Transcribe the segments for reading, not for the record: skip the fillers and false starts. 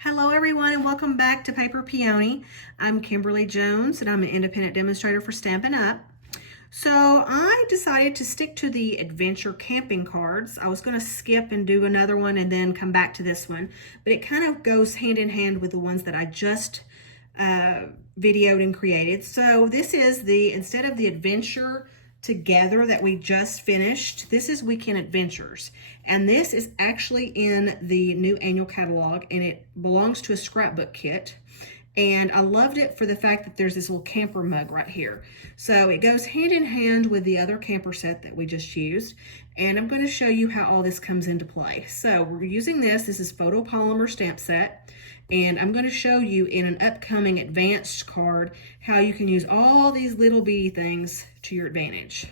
Hello everyone and welcome back to Paper Peony. I'm Kimberly Jones and I'm an independent demonstrator for Stampin' Up. So I decided to stick to the adventure camping cards. I was going to skip and do another one and then come back to this one, but it kind of goes hand in hand with the ones that I just videoed and created. So this is instead of the adventure together that we just finished, this is Weekend Adventures, and this is actually in the new annual catalog, and it belongs to a scrapbook kit. And I loved it for the fact that there's this little camper mug right here. So it goes hand in hand with the other camper set that we just used. And I'm going to show you how all this comes into play. So we're using this is photopolymer stamp set. And I'm going to show you in an upcoming advanced card how you can use all these little bitty things to your advantage.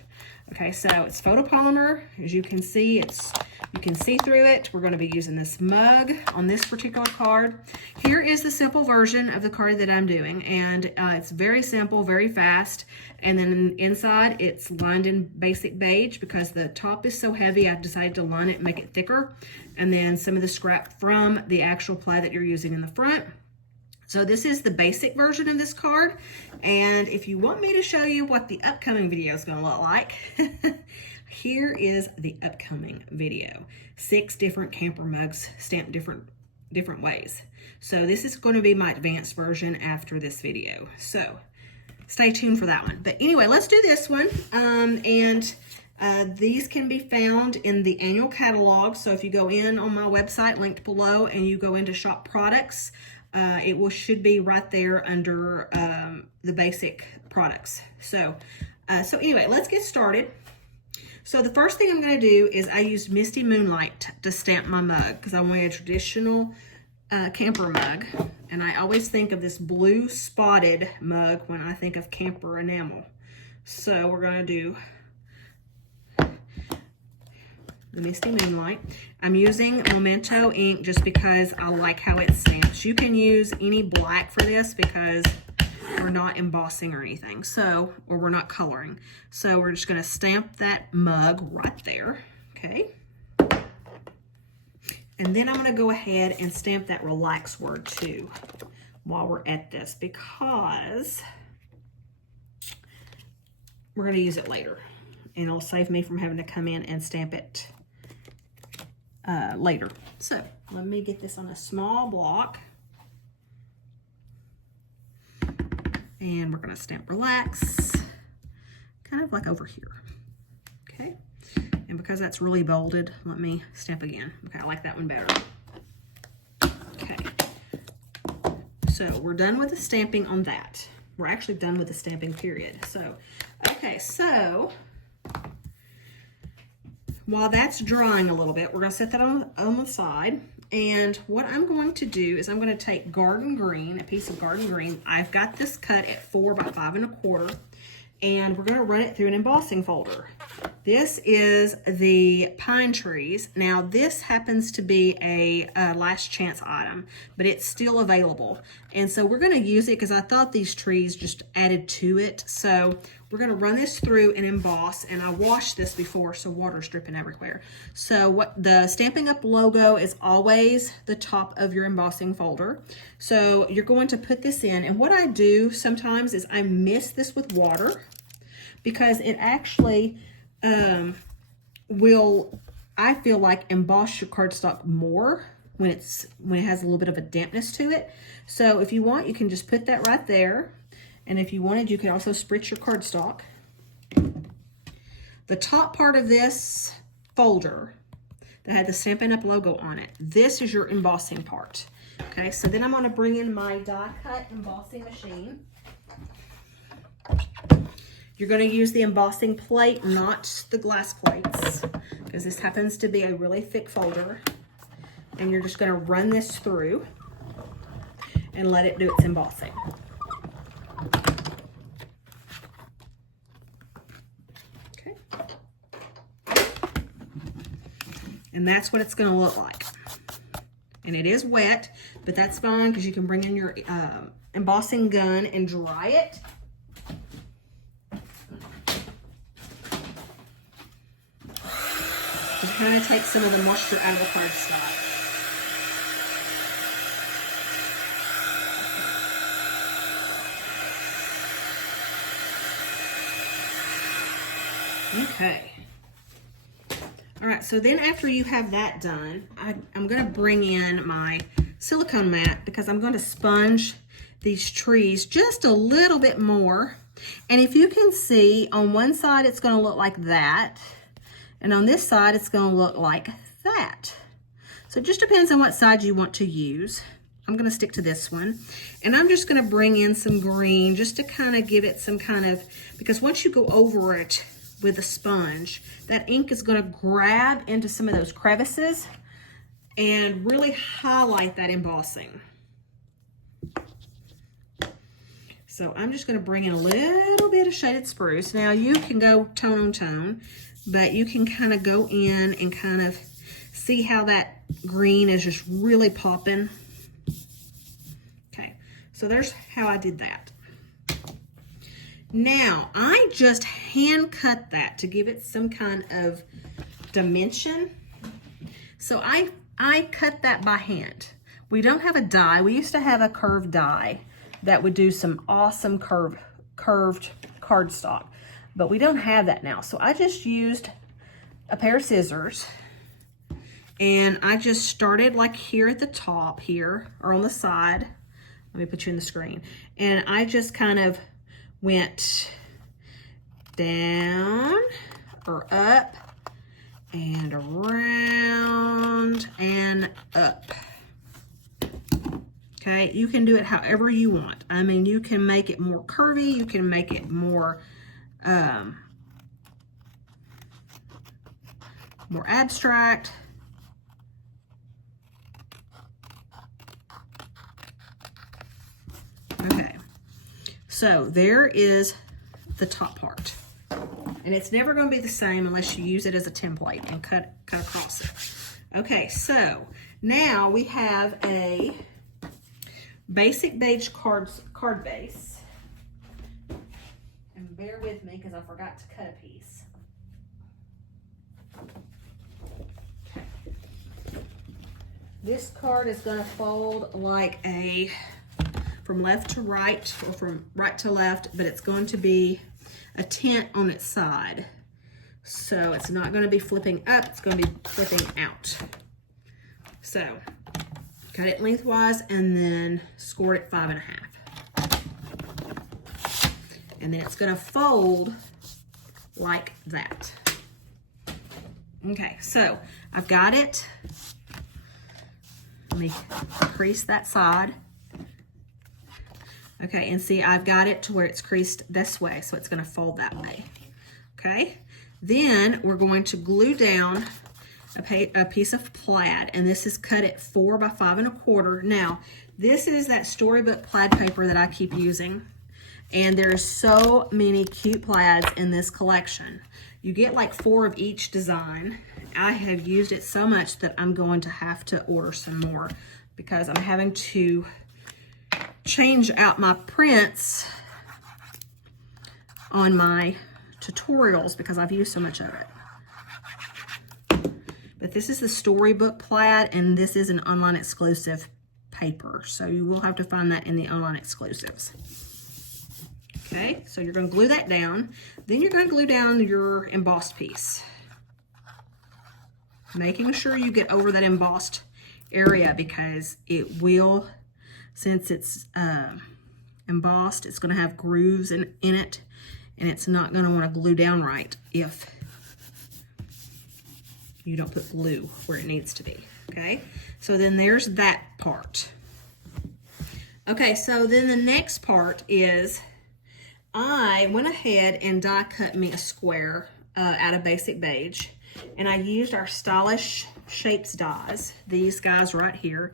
Okay, so it's photopolymer. As you can see, you can see through it. We're going to be using this mug on this particular card. Here is the simple version of the card that I'm doing, and it's very simple, very fast. And then inside, it's lined in basic beige because the top is so heavy. I've decided to line it and make it thicker. And then some of the scrap from the actual plaid that you're using in the front. So this is the basic version of this card, and if you want me to show you what the upcoming video is going to look like, here is the upcoming video. 6 different camper mugs stamped different ways. So this is going to be my advanced version after this video. So stay tuned for that one. But anyway, let's do this one. These can be found in the annual catalog. So if you go in on my website linked below and you go into shop products, it should be right there under the basic products. So anyway, let's get started. So the first thing I'm going to do is I used Misty Moonlight to stamp my mug because I wanted a traditional camper mug. And I always think of this blue spotted mug when I think of camper enamel. So we're going to do the Misty Moonlight. I'm using Memento ink just because I like how it stamps. You can use any black for this because we're not embossing or anything, or we're not coloring. So we're just gonna stamp that mug right there, okay? And then I'm gonna go ahead and stamp that relax word too while we're at this because we're gonna use it later and it'll save me from having to come in and stamp it later. So let me get this on a small block. And we're going to stamp relax, kind of like over here. Okay. And because that's really bolded, let me stamp again. Okay, I like that one better. Okay. So we're done with the stamping on that. We're actually done with the stamping period. So, okay, so while that's drying a little bit, we're going to set that on the side. And what I'm going to do is I'm going to take garden green, a piece of garden green. I've got this cut at 4 by 5 1/4, and we're going to run it through an embossing folder. This is the pine trees. Now this happens to be a last chance item, but it's still available. And so we're going to use it because I thought these trees just added to it. So we're going to run this through and emboss, and I washed this before, so water's dripping everywhere. So what the Stampin' Up logo is always the top of your embossing folder. So you're going to put this in, and what I do sometimes is I mix this with water because it actually will, I feel like, emboss your cardstock more when it has a little bit of a dampness to it. So if you want, you can just put that right there. And if you wanted, you could also spritz your cardstock. The top part of this folder that had the Stampin' Up logo on it, this is your embossing part. Okay, so then I'm going to bring in my die cut embossing machine. You're going to use the embossing plate, not the glass plates, because this happens to be a really thick folder. And you're just going to run this through and let it do its embossing. Okay. And that's what it's going to look like. And it is wet, but that's fine because you can bring in your embossing gun and dry it. To kind of take some of the moisture out of the cardstock. Okay. All right, so then after you have that done, I'm gonna bring in my silicone mat because I'm going to sponge these trees just a little bit more. And if you can see, on one side it's going to look like that, and on this side it's going to look like that. So it just depends on what side you want to use. I'm going to stick to this one, and I'm just going to bring in some green just to kind of give it some kind of, because once you go over it with a sponge, that ink is going to grab into some of those crevices and really highlight that embossing. So I'm just going to bring in a little bit of shaded spruce. Now you can go tone on tone, but you can kind of go in and kind of see how that green is just really popping. Okay, so there's how I did that. Now I just hand cut that to give it some kind of dimension. So I cut that by hand. We don't have a die. We used to have a curved die that would do some awesome curved cardstock, but we don't have that now. So I just used a pair of scissors, and I just started like here at the top here, or on the side. Let me put you in the screen. And I just kind of went down or up and around and up. Okay, you can do it however you want. I mean, you can make it more curvy, you can make it more more abstract. Okay, so there is the top part. And it's never going to be the same unless you use it as a template and cut across it. Okay, so now we have a basic beige card base. And bear with me because I forgot to cut a piece. Okay. This card is going to fold like from left to right, or from right to left, but it's going to be a tent on its side. So it's not going to be flipping up, it's going to be flipping out. So cut it lengthwise and then scored it 5.5. And then it's going to fold like that. Okay, so I've got it. Let me crease that side. Okay, and see, I've got it to where it's creased this way, so it's going to fold that way. Okay, then we're going to glue down a piece of plaid, and this is cut at 4 by 5 1/4. Now, this is that Storybook Plaid paper that I keep using, and there's so many cute plaids in this collection. You get like 4 of each design. I have used it so much that I'm going to have to order some more because I'm having to change out my prints on my tutorials because I've used so much of it. But this is the Storybook Plaid, and this is an online exclusive paper, so you will have to find that in the online exclusives. Okay, so you're going to glue that down. Then you're going to glue down your embossed piece, making sure you get over that embossed area because it will, since it's embossed, it's going to have grooves in it, and it's not going to want to glue down right if you don't put glue where it needs to be. Okay, so then there's that part. Okay, so then the next part is I went ahead and die cut me a square out of basic beige, and I used our Stylish Shapes dies, these guys right here.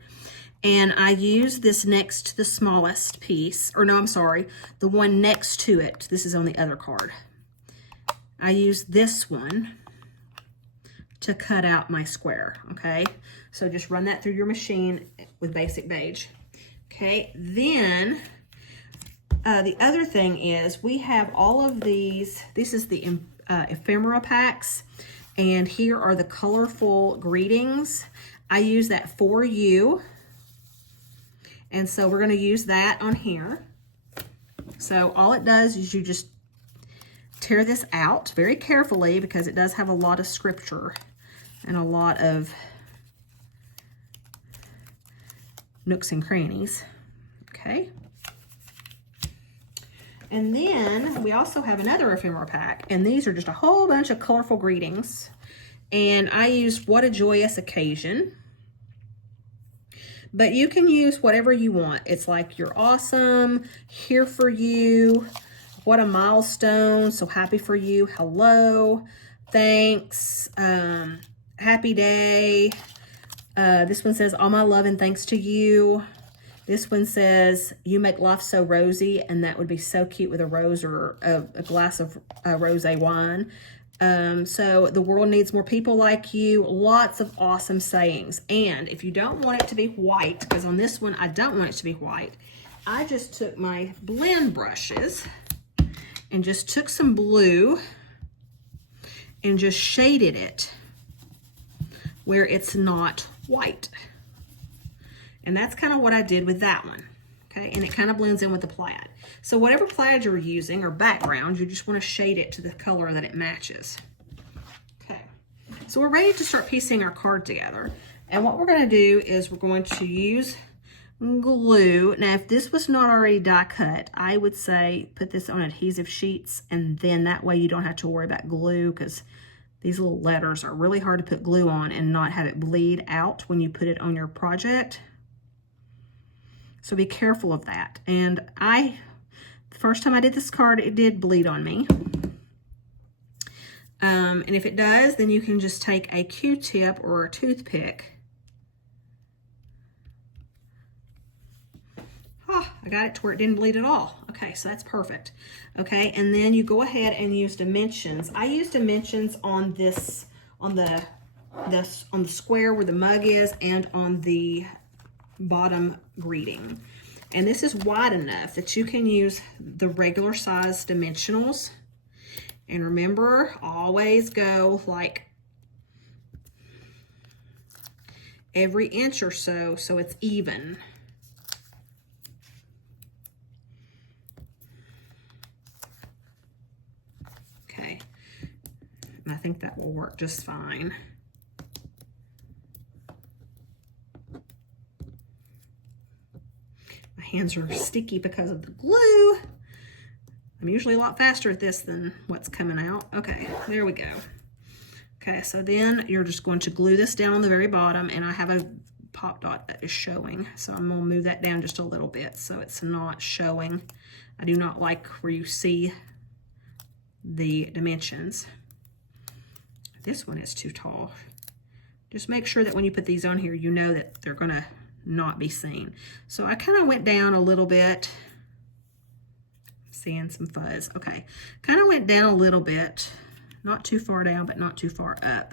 And I used this next to the smallest piece, or no, I'm sorry, the one next to it. This is on the other card. I used this one to cut out my square, okay? So just run that through your machine with basic beige. Okay, then the other thing is we have all of these. This is the ephemera packs, and here are the colorful greetings. I use that for you. And so we're going to use that on here. So all it does is you just tear this out very carefully because it does have a lot of scripture and a lot of nooks and crannies. Okay. And then we also have another ephemera pack, and these are just a whole bunch of colorful greetings. And I used What a Joyous Occasion. But you can use whatever you want. It's like You're Awesome, Here for You, What a Milestone, So Happy for You, Hello, Thanks, Happy Day. This one says All My Love and Thanks to You. This one says You Make Life So Rosy, and that would be so cute with a rose or a glass of rosé wine. So the world needs more people like you. Lots of awesome sayings. And if you don't want it to be white, because on this one I don't want it to be white, I just took my blend brushes and just took some blue and just shaded it where it's not white. And that's kind of what I did with that one. Okay, and it kind of blends in with the plaid. So whatever plaid you're using or background, you just want to shade it to the color that it matches. Okay, so we're ready to start piecing our card together. And what we're going to do is we're going to use glue. Now, if this was not already die cut, I would say put this on adhesive sheets, and then that way you don't have to worry about glue, because these little letters are really hard to put glue on and not have it bleed out when you put it on your project. So be careful of that. And the first time I did this card, it did bleed on me. And if it does, then you can just take a Q-tip or a toothpick. Oh, I got it to where it didn't bleed at all. Okay, so that's perfect. Okay, and then you go ahead and use dimensions. I use dimensions on this, on the square where the mug is, and on the bottom greeting. And this is wide enough that you can use the regular size dimensionals. And remember, always go like every inch or so, so it's even. Okay, and I think that will work just fine. My hands are sticky because of the glue. I'm usually a lot faster at this than what's coming out. Okay, there we go. Okay, so then you're just going to glue this down on the very bottom, and I have a pop dot that is showing, so I'm going to move that down just a little bit so it's not showing. I do not like where you see the dimensions. This one is too tall. Just make sure that when you put these on here, you know that they're going to not be seen. So I kind of went down a little bit. Seeing some fuzz. Okay, kind of went down a little bit, not too far down, but not too far up.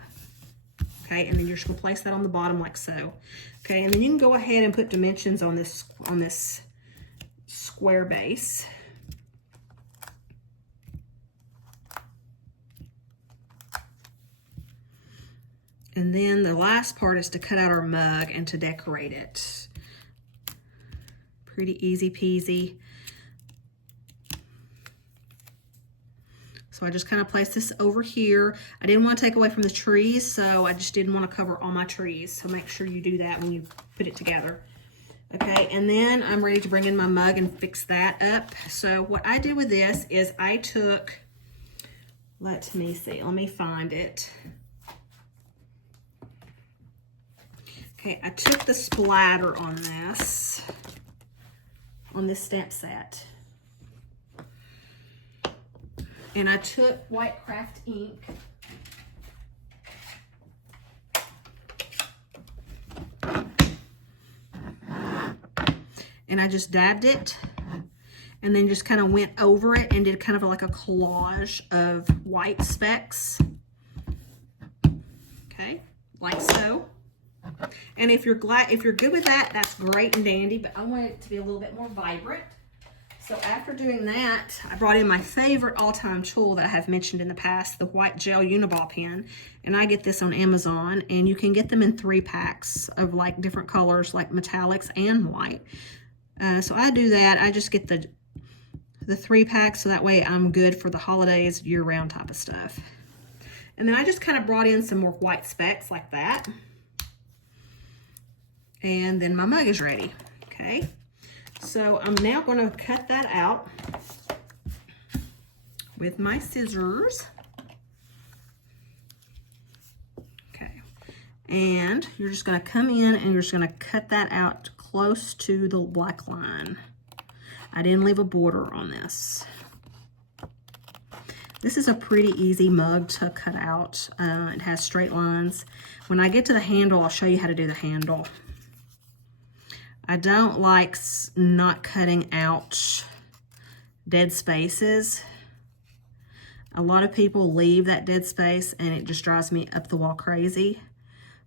Okay, and then you're just gonna place that on the bottom like so. Okay, and then you can go ahead and put dimensions on this square base. And then the last part is to cut out our mug and to decorate it. Pretty easy peasy. So I just kind of placed this over here. I didn't want to take away from the trees, so I just didn't want to cover all my trees. So make sure you do that when you put it together. Okay, and then I'm ready to bring in my mug and fix that up. So what I did with this is I took, let me see, let me find it. Okay, I took the splatter on this stamp set. And I took white craft ink. And I just dabbed it and then just kind of went over it and did kind of like a collage of white specks. Okay, like so. And if you're good with that, that's great and dandy, but I want it to be a little bit more vibrant. So after doing that, I brought in my favorite all-time tool that I have mentioned in the past, the white gel Uniball pen. And I get this on Amazon, and you can get them in 3 packs of like different colors, like metallics and white. So I do that. I just get the the 3-pack, so that way I'm good for the holidays, year-round type of stuff. And then I just kind of brought in some more white specks like that. And then my mug is ready, okay? So I'm now going to cut that out with my scissors. Okay, and you're just going to come in and you're just going to cut that out close to the black line. I didn't leave a border on this. This is a pretty easy mug to cut out. It has straight lines. When I get to the handle, I'll show you how to do the handle. I don't like not cutting out dead spaces. A lot of people leave that dead space and it just drives me up the wall crazy.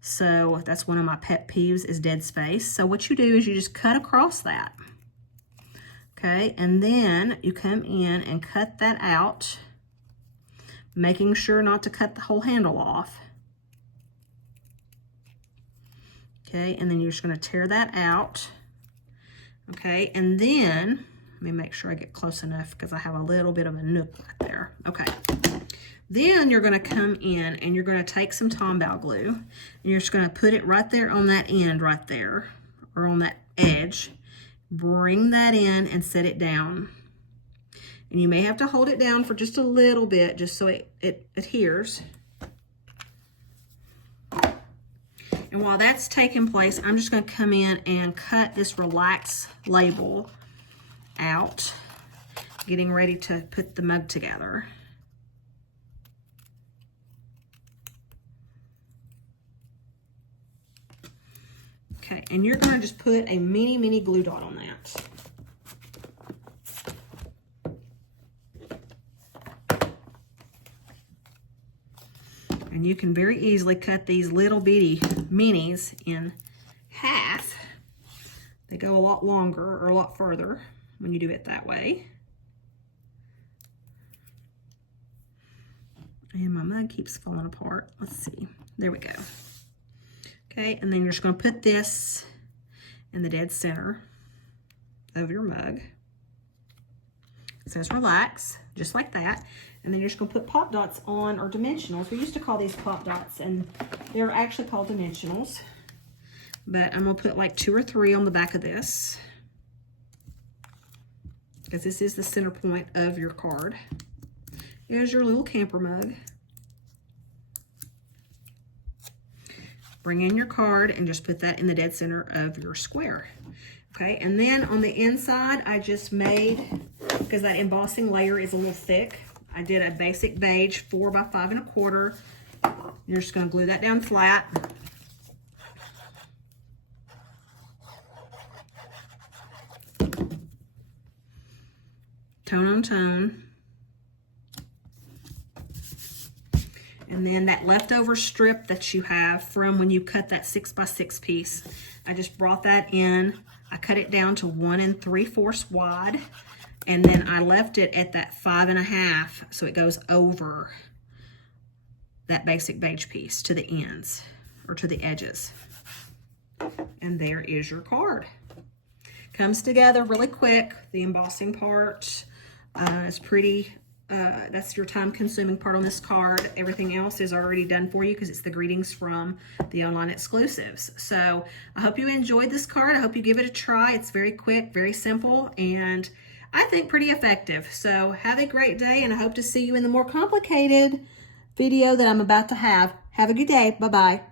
So that's one of my pet peeves, is dead space. So what you do is you just cut across that. Okay, and then you come in and cut that out, making sure not to cut the whole handle off. Okay, and then you're just going to tear that out. Okay, and then, let me make sure I get close enough because I have a little bit of a nook right there. Okay, then you're going to come in and you're going to take some Tombow glue and you're just going to put it right there on that end right there, or on that edge. Bring that in and set it down. And you may have to hold it down for just a little bit, just so it adheres. And while that's taking place, I'm just going to come in and cut this Relax label out, getting ready to put the mug together. Okay, and you're going to just put a mini glue dot on that. And you can very easily cut these little bitty minis in half. They go a lot longer or a lot further when you do it that way. And my mug keeps falling apart. Let's see. There we go. Okay, and then you're just going to put this in the dead center of your mug. It says Relax, just like that. And then you're just going to put pop dots on, or dimensionals. We used to call these pop dots, and they're actually called dimensionals. But I'm going to put like 2 or 3 on the back of this, because this is the center point of your card. Here's your little camper mug. Bring in your card and just put that in the dead center of your square. Okay, and then on the inside, I just made, because that embossing layer is a little thick, I did a basic beige 4 by 5 1/4. You're just going to glue that down flat. Tone on tone. And then that leftover strip that you have from when you cut that 6 by 6 piece, I just brought that in. I cut it down to 1 3/4 wide, and then I left it at that 5 1/2, so it goes over that basic beige piece to the ends, or to the edges. And there is your card. Comes together really quick. The embossing part is pretty, that's your time-consuming part on this card. Everything else is already done for you because it's the greetings from the online exclusives. So I hope you enjoyed this card. I hope you give it a try. It's very quick, very simple, and I think pretty effective. So have a great day, and I hope to see you in the more complicated video that I'm about to have. Have a good day. Bye-bye.